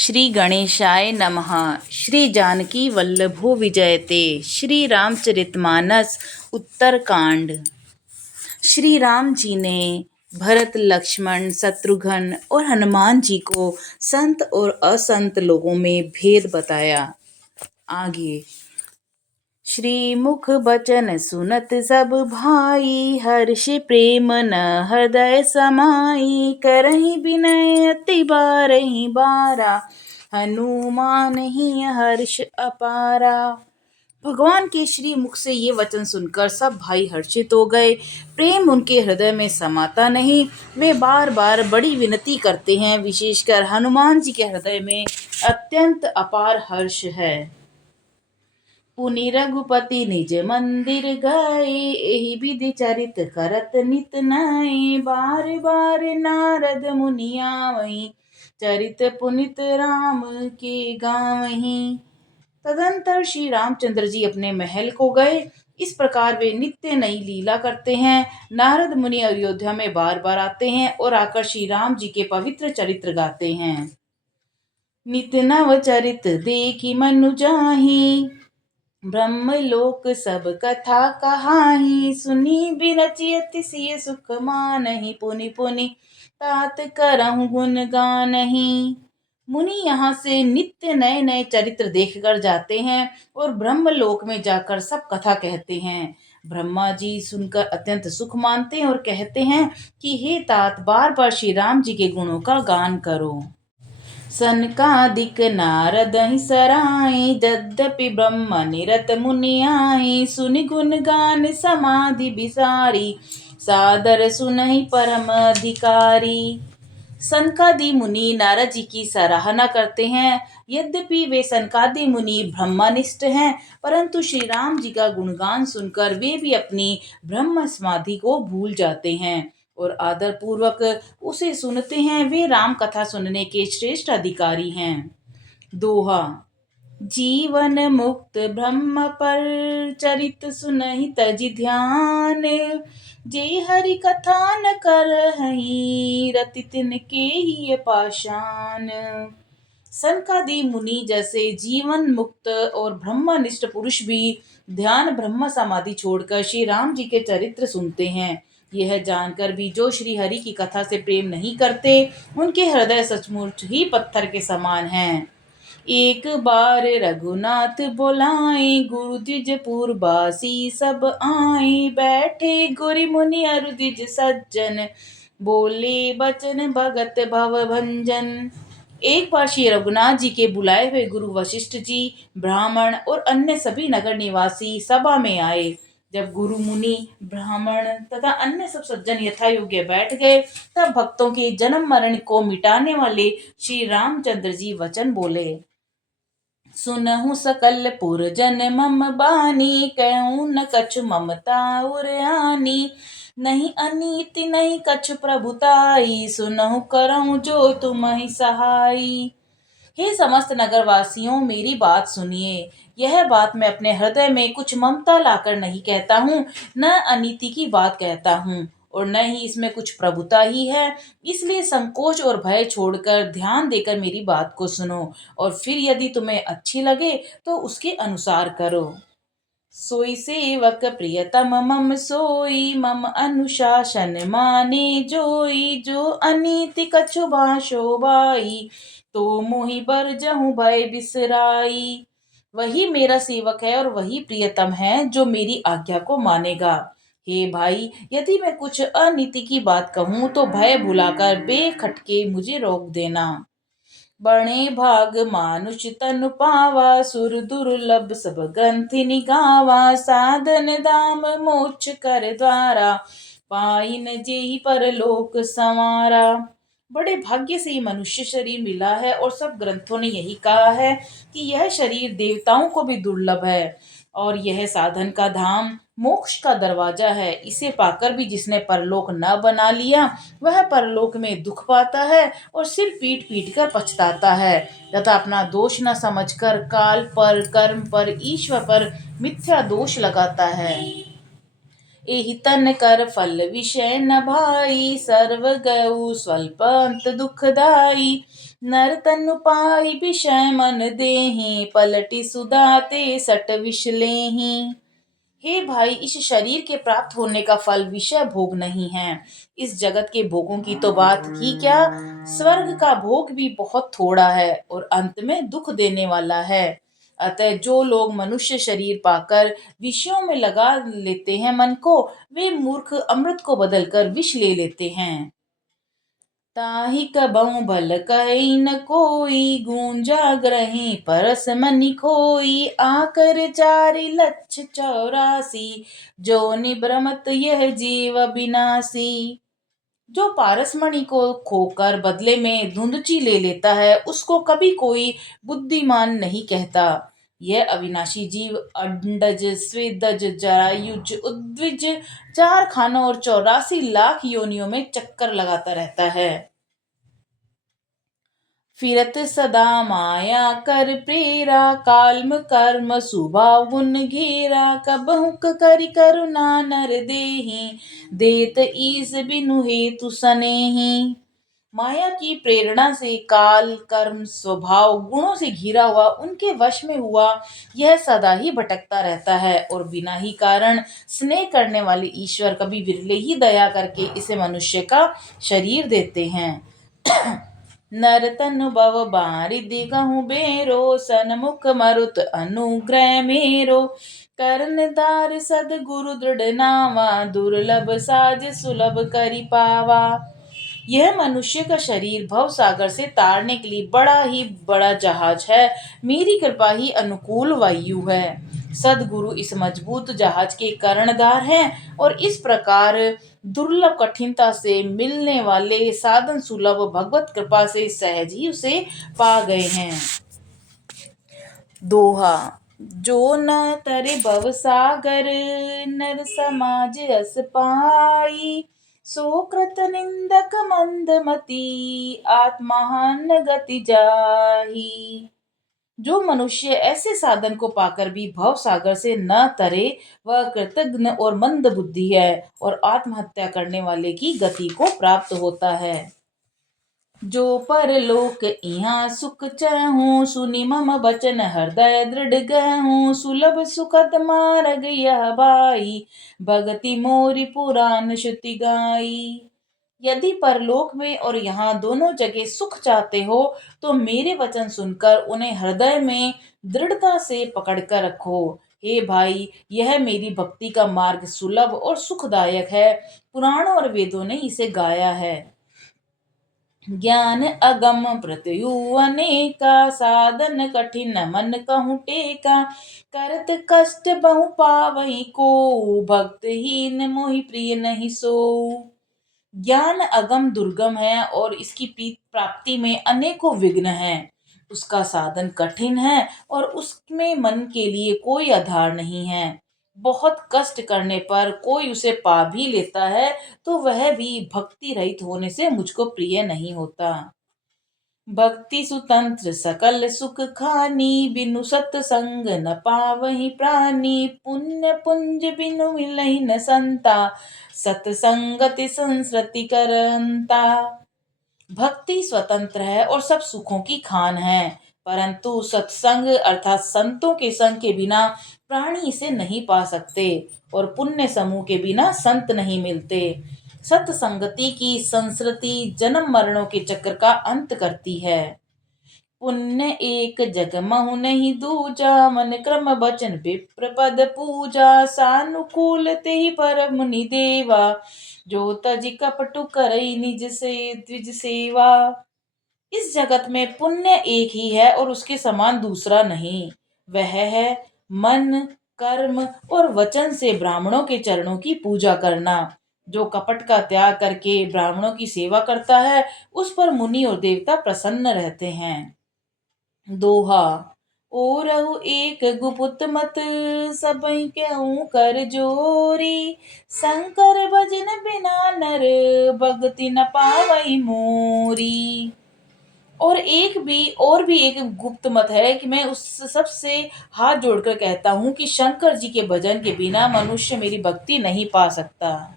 श्री गणेशाय नमः। श्री जानकी वल्लभो विजयते। श्री रामचरितमानस उत्तरकांड। श्री राम जी ने भरत, लक्ष्मण, शत्रुघ्न और हनुमान जी को संत और असंत लोगों में भेद बताया। आगे श्री मुख बचन सुनत सब भाई, हर्ष प्रेम न हृदय समाई। करहि विनय अति बारहि बारा, हनुमान ही हर्ष अपारा। भगवान के श्री मुख से ये वचन सुनकर सब भाई हर्षित हो गए। प्रेम उनके हृदय में समाता नहीं। वे बार बार बड़ी विनती करते हैं। विशेषकर हनुमान जी के हृदय में अत्यंत अपार हर्ष है। पुनि रघुपति निज मंदिर गए, एहि विधि चरित करत नित नये। बार बार नारद मुनि आवहीं, चरित पुनित राम के गावहीं। तदंतर श्री रामचंद्र जी अपने महल को गए। इस प्रकार वे नित्य नई लीला करते हैं। नारद मुनि अयोध्या में बार बार आते हैं और आकर श्री राम जी के पवित्र चरित्र गाते हैं। नित नव चरित देखि मनु जाहि, ब्रह्मलोक सब कथा कहाहि। सुनी बिरचि अतिशय सुख मानहि, पुनि पुनि तात करहु गुण गानहि। मुनि यहाँ से नित्य नए नए चरित्र देखकर जाते हैं और ब्रह्मलोक में जाकर सब कथा कहते हैं। ब्रह्मा जी सुनकर अत्यंत सुख मानते हैं और कहते हैं कि हे तात, बार बार श्री राम जी के गुणों का गान करो। सनकादिक नारद ही सराय, यद्यपि ब्रह्म निरत मुनि आए। सुनि गुण गान समाधि बिसारी, सादर सुनहि परम अधिकारी। सनकादि मुनि नारद जी की सराहना करते हैं। यद्यपि वे सनकादि मुनि ब्रह्मनिष्ठ हैं, परंतु श्री राम जी का गुणगान सुनकर वे भी अपनी ब्रह्म समाधि को भूल जाते हैं और आदर पूर्वक उसे सुनते हैं। वे राम कथा सुनने के श्रेष्ठ अधिकारी हैं। दोहा। जीवन मुक्त ब्रह्म पर चरित सुनहि तजि ध्यान, जे हरि कथा न करहि रति तिनके ही पाषाण। सनकादि मुनि जैसे जीवन मुक्त और ब्रह्मनिष्ठ पुरुष भी ध्यान ब्रह्म समाधि छोड़कर श्री राम जी के चरित्र सुनते हैं। यह जानकर भी जो श्री हरि की कथा से प्रेम नहीं करते, उनके हृदय सचमुच ही पत्थर के समान हैं। एक बार रघुनाथ बोलाए, गुरु द्विज पुरबासी सब आए। बैठे गुरु मुनि अरु द्विज सज्जन, बोले बचन भगत भव भंजन। एक बार श्री रघुनाथ जी के बुलाए हुए गुरु वशिष्ठ जी, ब्राह्मण और अन्य सभी नगर निवासी सभा में आए। जब गुरु मुनि, ब्राह्मण तथा अन्य सब सज्जन यथा योग्य बैठ गए, तब भक्तों के जन्म मरण को मिटाने वाले श्री रामचंद्र जी वचन बोले। सुनहु सकल पुरजन मम बानी, कहूँ न कछु ममता उरआनी। नहीं अनीति नहीं कछु प्रभुताई, सुनहु करहु जो तुम्हि सहाई। हे समस्त नगरवासियों, मेरी बात सुनिए। यह बात मैं अपने हृदय में कुछ ममता लाकर नहीं कहता हूँ, न अनीति की बात कहता हूँ और न ही इसमें कुछ प्रभुता ही है। इसलिए संकोच और भय छोड़कर ध्यान देकर मेरी बात को सुनो और फिर यदि तुम्हें अच्छी लगे तो उसके अनुसार करो। सोई सेवक प्रियतम मम सोई, मम अनुशासन माने जोई। जो अनीति कछु भाषो बाई, तो मोहि बर जहूँ भय बिसराई। वही मेरा सेवक है और वही प्रियतम है जो मेरी आज्ञा को मानेगा। हे भाई, यदि मैं कुछ अनीति की बात कहूँ तो भय भुलाकर बेखटके मुझे रोक देना। बणे भाग मानुष तनु पावा, सुर दुर्लभ सब ग्रंथि निगावा। साधन दाम मोक्ष कर द्वारा, पाइन जेहि परलोक संवारा। बड़े भाग्य से ये मनुष्य शरीर मिला है और सब ग्रंथों ने यही कहा है कि यह शरीर देवताओं को भी दुर्लभ है और यह साधन का धाम, मोक्ष का दरवाजा है। इसे पाकर भी जिसने परलोक न बना लिया, वह परलोक में दुख पाता है और सिर पीट पीट कर पछताता है तथा अपना दोष न समझकर काल पर, कर्म पर, ईश्वर पर मिथ्या दोष लगाता है। एहि तन कर फल विषय न भाई, सर्व गयउ स्वल्प अंत दुखदाई। नर तनु पाई विषय मन देहि, पलटी सुधाते सट विष लेहि। हे भाई, इस शरीर के प्राप्त होने का फल विषय भोग नहीं है। इस जगत के भोगों की तो बात ही क्या, स्वर्ग का भोग भी बहुत थोड़ा है और अंत में दुख देने वाला है। अतः जो लोग मनुष्य शरीर पाकर विषयों में लगा लेते हैं मन को, वे मूर्ख अमृत को बदलकर विष ले लेते हैं। ताहि कबहु भल कहि न कोई, गूंजा ग्रही परस मनि खोई। आकर 4,84,000, जो निभ्रमत यह जीव विनाशी। जो पारसमणि को खोकर बदले में धुंधची ले लेता है, उसको कभी कोई बुद्धिमान नहीं कहता। यह अविनाशी जीव अंडज, स्वेदज, जरायुज, उद्विज 4 खानों और 84 लाख योनियों में चक्कर लगाता रहता है। फिरत सदा माया कर प्रेरा, काल्म कर्म स्वभाव गुण घेरा। कबहु करि करुणा नर देहि, देत ईस बिनु हेतु सनेहि। माया की प्रेरणा से काल, कर्म, स्वभाव गुणों से घिरा हुआ, उनके वश में हुआ, यह सदा ही भटकता रहता है और बिना ही कारण स्नेह करने वाले ईश्वर कभी विरले ही दया करके इसे मनुष्य का शरीर देते हैं। नर तनु भव बारिधि कहूँ बेरो, सनमुख मरुत अनुग्रह मेरो। करनदार सदगुरु दृढ़ नावा, दुर्लभ साज सुलभ करि पावा। यह मनुष्य का शरीर भव सागर से तारने के लिए बड़ा ही बड़ा जहाज है। मेरी कृपा ही अनुकूल वायु है। सदगुरु इस मजबूत जहाज के कर्णधार हैं और इस प्रकार दुर्लभ कठिनता से मिलने वाले साधन सुलभ भगवत कृपा से सहज ही उसे पा गए हैं। दोहा। जो न तरे भव सागर, नर समाज अस पाई। सो कृत निंदक मंदमती, आत्महान गति जाही। जो मनुष्य ऐसे साधन को पाकर भी भव सागर से न तरे, वह कृतघ्न और मंद बुद्धि है और आत्महत्या करने वाले की गति को प्राप्त होता है। जो परलोक इहाँ सुख चाहूं, सुनि मम बचन हृदय दृढ़ गहूं। सुलभ सुखद मार्ग यह भाई, भगति मोरी पुराण श्रुति गाई। यदि परलोक में और यहाँ दोनों जगह सुख चाहते हो, तो मेरे वचन सुनकर उन्हें हृदय में दृढ़ता से पकड़कर रखो। हे भाई, यह मेरी भक्ति का मार्ग सुलभ और सुखदायक है। पुराणों और वेदों ने इसे गाया है। ज्ञान अगम प्रत्यु अनेका, साधन कठिन मन कहूँ टेका। करत कष्ट बहु पावहीं को, भक्तहीन मोहि प्रिय नहीं सो। ज्ञान अगम दुर्गम है और इसकी प्राप्ति में अनेकों विघ्न हैं। उसका साधन कठिन है और उसमें मन के लिए कोई आधार नहीं है। बहुत कष्ट करने पर कोई उसे पा भी लेता है, तो वह भी भक्ति रहित होने से मुझको प्रिय नहीं होता। भक्ति सुतंत्र सकल सुख खानी, बिनु सत्संग न पावहि प्राणी। पुण्य पुंज बिनु मिलहि न संता, सत्संगति संसृति करंता। भक्ति स्वतंत्र है और सब सुखों की खान है, परंतु सत्संग अर्थात संतों के संग के बिना प्राणी इसे नहीं पा सकते और पुण्य समूह के बिना संत नहीं मिलते। सत्संगति की संस्कृति जन्म मरणों के चक्र का अंत करती है। पुण्य एक जग महु नहीं दूजा, मन क्रम बचन विप्र पद पूजा। सानुकूल ते पर मुनि देवा, जो तज कपटु करई निज से द्विज सेवा। इस जगत में पुण्य एक ही है और उसके समान दूसरा नहीं। वह है मन, कर्म और वचन से ब्राह्मणों के चरणों की पूजा करना। जो कपट का त्याग करके ब्राह्मणों की सेवा करता है, उस पर मुनि और देवता प्रसन्न रहते हैं। दोहा। ओ रहु एक गुपुत मत, सबई कहूँ कर जोरी। शंकर भजन बिना नर, भगति न पावई मोरी। और भी एक गुप्त मत है कि मैं उस सबसे हाथ जोड़कर कहता हूँ कि शंकर जी के भजन के बिना मनुष्य मेरी भक्ति नहीं पा सकता।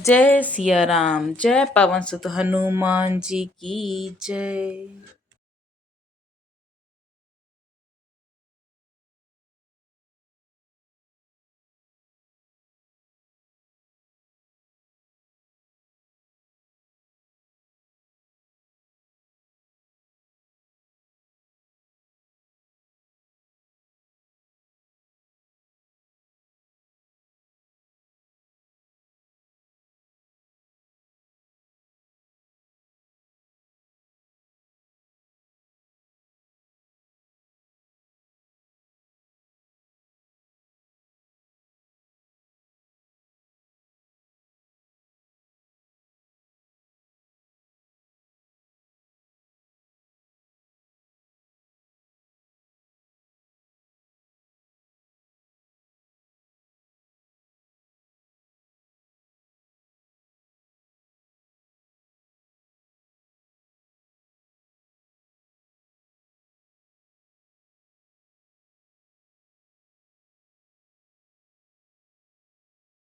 जय सिया राम, जय पवन सुत हनुमान जी की जय।